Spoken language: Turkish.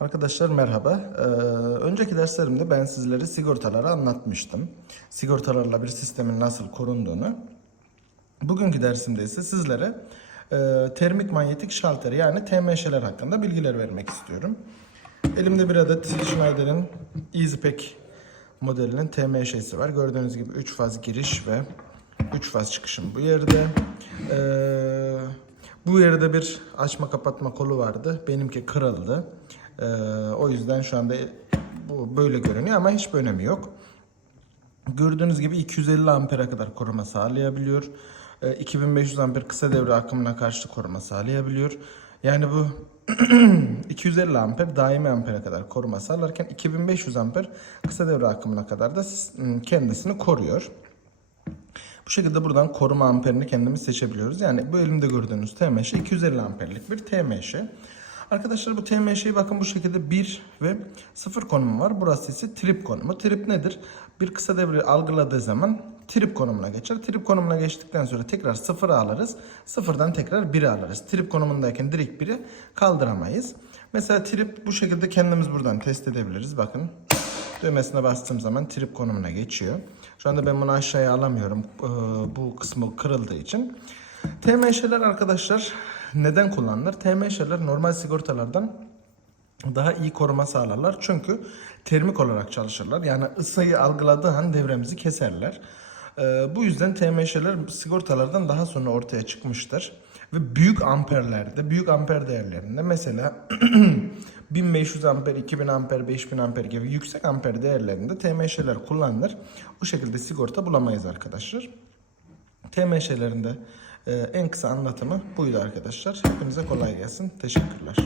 Arkadaşlar merhaba. Ee, önceki derslerimde ben sizlere sigortaları anlatmıştım. Sigortalarla bir sistemin nasıl korunduğunu. Bugünkü dersimde ise sizlere e, termik manyetik şalter yani TMŞ'ler hakkında bilgiler vermek istiyorum. Elimde bir adet Schneider'in EasyPack modelinin TMŞ'si var. Gördüğünüz gibi 3 faz giriş ve 3 faz çıkışım bu yerde. Ee, bu yerde bir açma kapatma kolu vardı. Benimki kırıldı. Ee, o yüzden şu anda bu böyle görünüyor ama hiçbir önemi yok. Gördüğünüz gibi 250 ampere kadar koruma sağlayabiliyor. Ee, 2500 amper kısa devre akımına karşı koruma sağlayabiliyor. Yani bu 250 amper daimi ampere kadar koruma sağlarken 2500 amper kısa devre akımına kadar da ıı, kendisini koruyor. Bu şekilde buradan koruma amperini kendimiz seçebiliyoruz. Yani bu elimde gördüğünüz TMŞ 250 amperlik bir TMŞ. Arkadaşlar bu TMŞ'yi bakın bu şekilde 1 ve 0 konumu var. Burası ise trip konumu. Trip nedir? Bir kısa devre algıladığı zaman trip konumuna geçer. Trip konumuna geçtikten sonra tekrar 0'ı alırız. 0'dan tekrar 1'i alırız. Trip konumundayken direkt 1'i kaldıramayız. Mesela trip bu şekilde kendimiz buradan test edebiliriz. Bakın düğmesine bastığım zaman trip konumuna geçiyor. Şu anda ben bunu aşağıya alamıyorum. Ee, bu kısmı kırıldığı için. TMŞ'ler arkadaşlar neden kullanılır? TMŞ'ler normal sigortalardan daha iyi koruma sağlarlar. Çünkü termik olarak çalışırlar. Yani ısıyı algıladığı an devremizi keserler. Ee, bu yüzden TMŞ'ler sigortalardan daha sonra ortaya çıkmıştır. Ve büyük amperlerde, büyük amper değerlerinde mesela 1500 amper, 2000 amper, 5000 amper gibi yüksek amper değerlerinde TMŞ'ler kullanılır. Bu şekilde sigorta bulamayız arkadaşlar. TMŞ'lerinde en kısa anlatımı buydu arkadaşlar. Hepinize kolay gelsin. Teşekkürler.